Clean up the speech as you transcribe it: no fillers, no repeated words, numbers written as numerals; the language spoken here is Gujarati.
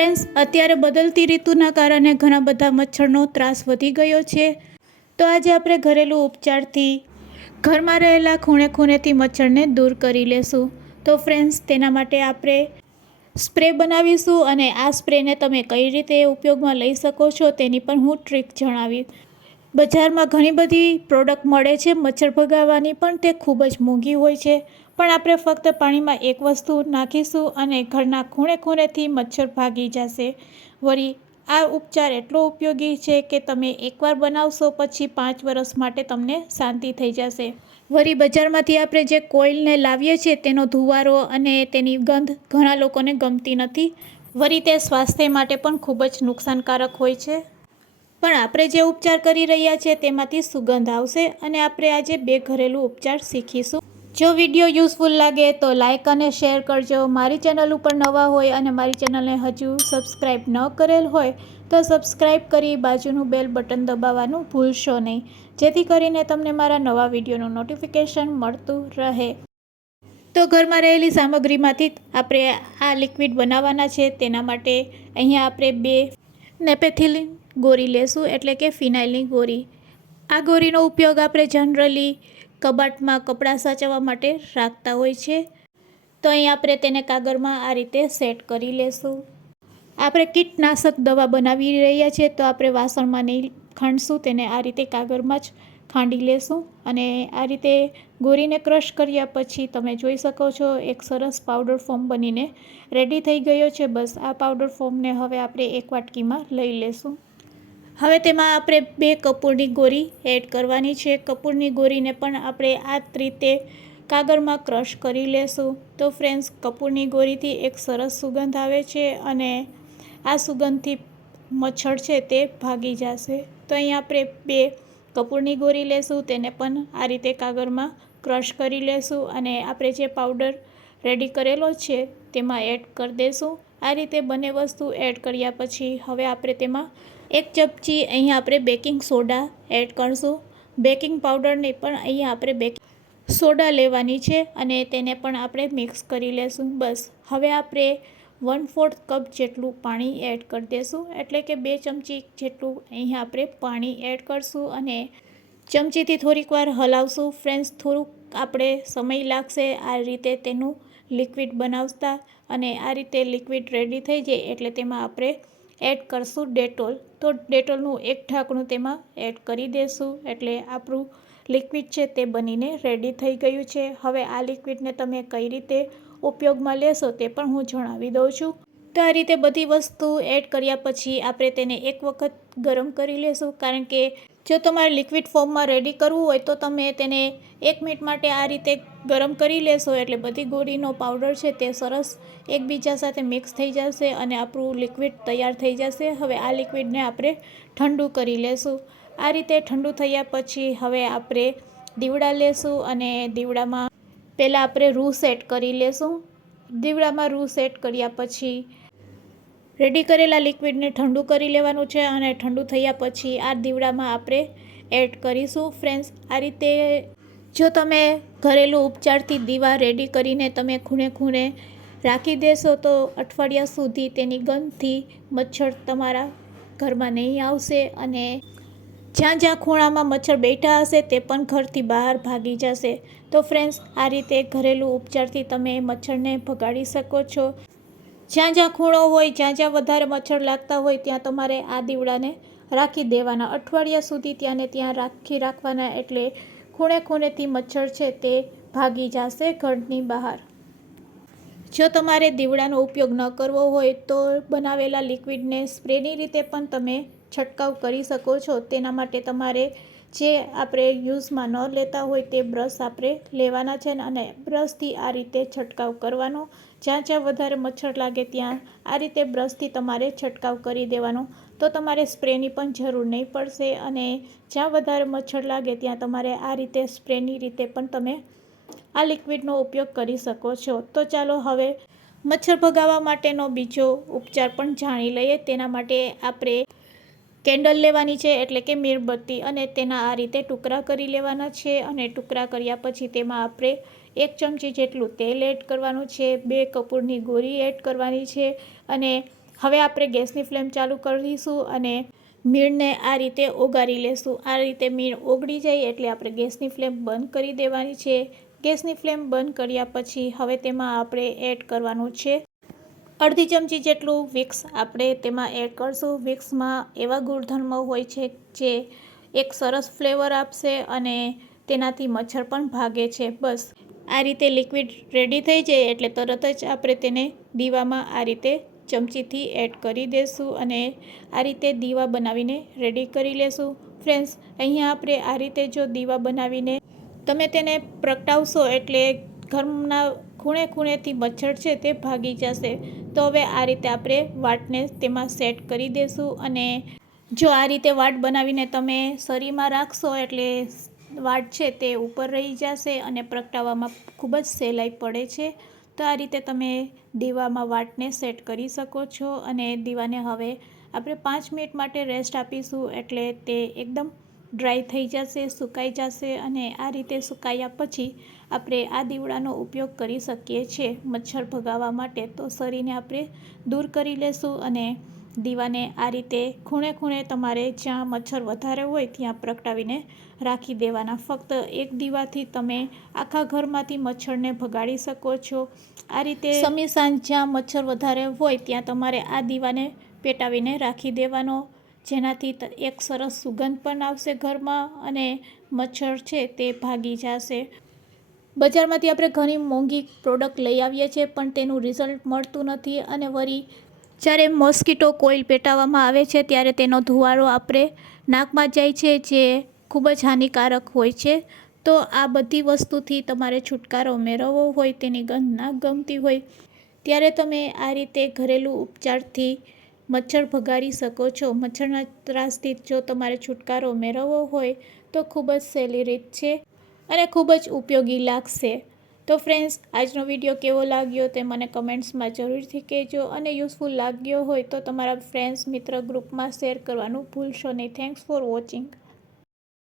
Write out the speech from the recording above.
ફ્રેન્ડ્સ, અત્યારે બદલતી ઋતુના કારણે ઘણા બધા મચ્છરનો ત્રાસ વધી ગયો છે. તો આજે આપણે ઘરેલું ઉપચારથી ઘરમાં રહેલા ખૂણે ખૂણેથી મચ્છરને દૂર કરી લેશું. તો ફ્રેન્ડ્સ, તેના માટે આપણે સ્પ્રે બનાવીશું અને આ સ્પ્રેને તમે કઈ રીતે ઉપયોગમાં લઈ શકો છો તેની પણ હું ટ્રીક જણાવી. બજારમાં ઘણી બધી પ્રોડક્ટ મળે છે મચ્છર ભગાવવાની, પણ તે ખૂબ જ મોંઘી હોય છે. પણ આપણે ફક્ત પાણીમાં એક વસ્તુ નાખીશું અને ઘરના ખૂણે ખૂણેથી મચ્છર ભાગી જશે. વળી આ ઉપચાર એટલો ઉપયોગી છે કે તમે એકવાર બનાવશો પછી 5 વર્ષ માટે તમને શાંતિ થઈ જશે. વળી બજારમાંથી આપણે જે કોઇલને લાવીએ છીએ તેનો ધુવારો અને તેની ગંધ ઘણા લોકોને ગમતી નથી. વળી તે સ્વાસ્થ્ય માટે પણ ખૂબ જ નુકસાનકારક હોય છે. પણ આપણે જે ઉપચાર કરી રહ્યા છીએ તેમાંથી સુગંધ આવશે અને આપણે આજે 2 ઘરેલું ઉપચાર શીખીશું. જો વિડીયો યુઝફુલ લાગે તો લાઇક અને શેર કરજો. મારી ચેનલ ઉપર નવા હોય અને મારી ચેનલને હજુ સબસ્ક્રાઈબ ન કરેલ હોય તો સબસ્ક્રાઈબ કરી બાજુનું બેલ બટન દબાવવાનું ભૂલશો નહીં, જેથી કરીને તમને મારા નવા વિડીયોનું નોટિફિકેશન મળતું રહે. તો ઘરમાં રહેલી સામગ્રીમાંથી આપણે આ લિક્વિડ બનાવવાના છે. તેના માટે અહીંયા આપણે 2 નેપેથિલિન ગોળી લેશું, એટલે કે ફિનાઇલની ગોળી. આ ગોળીનો ઉપયોગ આપણે જનરલી કબાટમાં કપડાં સાચવવા માટે રાખતા હોય છે. તો અહીં આપણે તેને કાગળમાં આ રીતે સેટ કરી લેશું. આપણે કીટનાશક દવા બનાવી રહ્યા છીએ, તો આપણે વાસણમાં નહીં ખાંડશું, તેને આ રીતે કાગળમાં જ ખાંડી લેશું. અને આ રીતે ગોળીને ક્રશ કર્યા પછી તમે જોઈ શકો છો એક સરસ પાવડર ફોર્મ બનીને રેડી થઈ ગયો છે. બસ આ પાવડર ફોર્મને હવે આપણે એક વાટકીમાં લઈ લેશું. હવે તેમાં આપણે 2 કપૂરની ગોળી એડ કરવાની છે. કપૂરની ગોળીને પણ આપણે આ રીતે કાગળમાં ક્રશ કરી લેશું. તો ફ્રેન્ડ્સ, કપૂરની ગોળીથી એક સરસ સુગંધ આવે છે અને આ સુગંધથી મચ્છર છે તે ભાગી જશે. તો અહીં આપણે 2 કપૂરની ગોળી લેશું, તેને પણ આ રીતે કાગળમાં ક્રશ કરી લેશું અને આપણે જે પાવડર રેડી કરેલો છે તેમાં એડ કરી દેશું. આ રીતે બંને વસ્તુ એડ કર્યા પછી હવે આપણે તેમાં 1 ચમચી અહીંયા આપણે બેકિંગ સોડા એડ કરશું. બેકિંગ પાવડર નહીં, પણ અહીંયા આપણે બેકિંગ સોડા લેવાની છે અને તેને પણ આપણે મિક્સ કરી લેશું. બસ હવે આપણે 1/4 કપ જેટલું પાણી એડ કરી દેશું, એટલે કે 2 ચમચી જેટલું અહીંયા આપણે પાણી એડ કરશું અને ચમચીથી થોડીક વાર હલાવશું. ફ્રેન્ડ્સ, થોડુંક આપણે સમય લાગશે આ રીતે તેનું લિક્વિડ બનાવતા. અને આ રીતે લિક્વિડ રેડી થઈ જાય એટલે તેમાં આપણે એડ કરશું ડેટોલ. તો ડેટોલનું 1 ઢાંકણું તેમાં એડ કરી દેશું, એટલે આપણું લિક્વિડ છે તે બનીને રેડી થઈ ગયું છે. હવે આ લિક્વિડને તમે કઈ રીતે ઉપયોગમાં લેશો તે પણ હું જણાવી દઉં છું. તો આ રીતે બધી વસ્તુ એડ કર્યા પછી આપણે તેને એક વખત ગરમ કરી લેશું, કારણ કે જો તમારે લિક્વિડ ફોર્મમાં રેડી કરવું હોય તો તમે તેને 1 મિનિટ માટે આ રીતે ગરમ કરી લેશો, એટલે બધી ગોળીનો પાવડર છે તે સરસ એકબીજા સાથે મિક્સ થઈ જશે અને આપણું લિક્વિડ તૈયાર થઈ જશે. હવે આ લિક્વિડને આપણે ઠંડુ કરી લેશું. આ રીતે ઠંડુ થયા પછી હવે આપણે દીવડા લેશું અને દીવડામાં પહેલાં આપણે રૂ સેટ કરી લેશું. દીવડામાં રૂ સેટ કર્યા પછી રેડી કરેલા લિક્વિડને ઠંડુ કરી લેવાનું છે અને ઠંડુ થયા પછી આ દીવડામાં આપણે એડ કરીશું. ફ્રેન્ડ્સ, આ રીતે જો તમે ઘરેલું ઉપચારથી દીવા રેડી કરીને તમે ખૂણે ખૂણે રાખી દેશો તો અઠવાડિયા સુધી તેની ગંધથી મચ્છર તમારા ઘરમાં નહીં આવશે અને જ્યાં જ્યાં ખૂણામાં મચ્છર બેઠા હશે તે પણ ઘરથી બહાર ભાગી જશે. તો ફ્રેન્ડ્સ, આ રીતે ઘરેલું ઉપચારથી તમે મચ્છરને ભગાડી શકો છો. જ્યાં જ્યાં ખૂણો હોય, જ્યાં જ્યાં વધારે મચ્છર લાગતા હોય ત્યાં તમારે આ દીવડાને રાખી દેવાના. અઠવાડિયા સુધી ત્યાં ને ત્યાં રાખવાના, એટલે ખૂણે ખૂણેથી મચ્છર છે તે ભાગી જશે ઘરની બહાર. જો તમારે દીવડાનો ઉપયોગ ન કરવો હોય તો બનાવેલા લિક્વિડને સ્પ્રેની રીતે પણ તમે છંટકાવ કરી શકો છો. તેના માટે તમારે જે આપણે યુઝમાં ન લેતા હોય તે બ્રશ આપણે લેવાના છે અને બ્રશથી આ રીતે છંટકાવ કરવાનો. જ્યાં જ્યાં વધારે મચ્છર લાગે ત્યાં આ રીતે બ્રશથી તમારે છંટકાવ કરી દેવાનો. તો તમારે સ્પ્રેની પણ જરૂર નહીં પડશે અને જ્યાં વધારે મચ્છર લાગે ત્યાં તમારે આ રીતે સ્પ્રેની રીતે પણ તમે આ લિક્વિડનો ઉપયોગ કરી શકો છો. તો ચાલો હવે મચ્છર ભગાવવા માટેનો બીજો ઉપચાર પણ જાણી લઈએ. તેના માટે આપણે કેન્ડલ લેવાની છે, એટલે કે મીણબત્તી, અને તેના આ રીતે ટુકડા કરી લેવાના છે અને ટુકડા કર્યા પછી તેમાં આપણે 1 ચમચી જેટલું તેલ એડ કરવાનું છે, 2 કપૂરની ગોળી એડ કરવાની છે અને હવે આપણે ગેસની ફ્લેમ ચાલુ કરીશું અને મીણને આ રીતે ઓગાળી લેશું. આ રીતે મીણ ઓગળી જાય એટલે આપણે ગેસની ફ્લેમ બંધ કરી દેવાની છે. ગેસની ફ્લેમ બંધ કર્યા પછી હવે તેમાં આપણે એડ કરવાનું છે અડધી ચમચી જેટલું વિક્સ આપણે તેમાં એડ કરશું. વિક્સમાં એવા ગુણધર્મો હોય છે જે એક સરસ ફ્લેવર આપશે અને તેનાથી મચ્છર પણ ભાગે છે. બસ આ રીતે લિક્વિડ રેડી થઈ જાય એટલે તરત જ આપણે તેને દીવામાં આ રીતે ચમચીથી એડ કરી દઈશું અને આ રીતે દીવા બનાવીને રેડી કરી લેશું. ફ્રેન્ડ્સ, અહીંયા આપણે આ રીતે જો દીવા બનાવીને તમે તેને પ્રગટાવશો એટલે ઘરના ખૂણે ખૂણેથી મચ્છર છે તે ભાગી જશે. તો હવે આ રીતે આપણે વાટને તેમાં સેટ કરી દઈશું અને જો આ રીતે વાટ બનાવીને તમે સરીમાં રાખશો એટલે વાટ છે તે ઉપર રહી જશે અને પ્રગટાવવામાં ખૂબ જ સહેલાઈ પડે છે. તો આ રીતે તમે દીવામાં વાટને સેટ કરી શકો છો અને દીવાને હવે આપણે 5 મિનિટ માટે રેસ્ટ આપીશું એટલે તે એકદમ ડ્રાય થઈ જશે, સુકાઈ જશે અને આ રીતે સુકાયા પછી આપણે આ દીવડાનો ઉપયોગ કરી શકીએ છીએ મચ્છર ભગાવવા માટે. તો સરીને આપણે દૂર કરી લેશું અને દીવાને આ રીતે ખૂણે ખૂણે તમારે જ્યાં મચ્છર વધારે હોય ત્યાં પ્રગટાવીને રાખી દેવાના. ફક્ત એક દીવાથી તમે આખા ઘરમાંથી મચ્છરને ભગાડી શકો છો. આ રીતે સમી સાંજ જ્યાં મચ્છર વધારે હોય ત્યાં તમારે આ દીવાને પેટાવીને રાખી દેવાનો, જેનાથી એક સરસ સુગંધ પણ આવશે ઘરમાં અને મચ્છર છે તે ભાગી જશે. બજારમાંથી આપણે ઘણી મોંઘી પ્રોડક્ટ લઈ આવીએ છીએ પણ તેનું રિઝલ્ટ મળતું નથી અને વળી જ્યારે મોસ્કીટો કોઇલ પેટાવવામાં આવે છે ત્યારે તેનો ધુવાળો આપણે નાકમાં જાય છે જે ખૂબ જ હાનિકારક હોય છે. તો આ બધી વસ્તુથી તમારે છુટકારો મેળવવો હોય, તેની ગંધ ના ગમતી હોય ત્યારે તમે આ રીતે ઘરેલું ઉપચારથી મચ્છર ભગાડી શકો છો. મચ્છરના ત્રાસથી જો તમારે છુટકારો મેળવવો હોય તો ખૂબ જ સહેલી રીત છે અને ખૂબ જ ઉપયોગી લાગશે. તો ફ્રેન્ડ્સ, આજનો વિડીયો કેવો લાગ્યો તે મને કમેન્ટ્સમાં જરૂરથી કહેજો અને યુઝફુલ લાગ્યો હોય તો તમારા ફ્રેન્ડ્સ મિત્ર ગ્રુપમાં શેર કરવાનું ભૂલશો નહીં. Thanks for watching.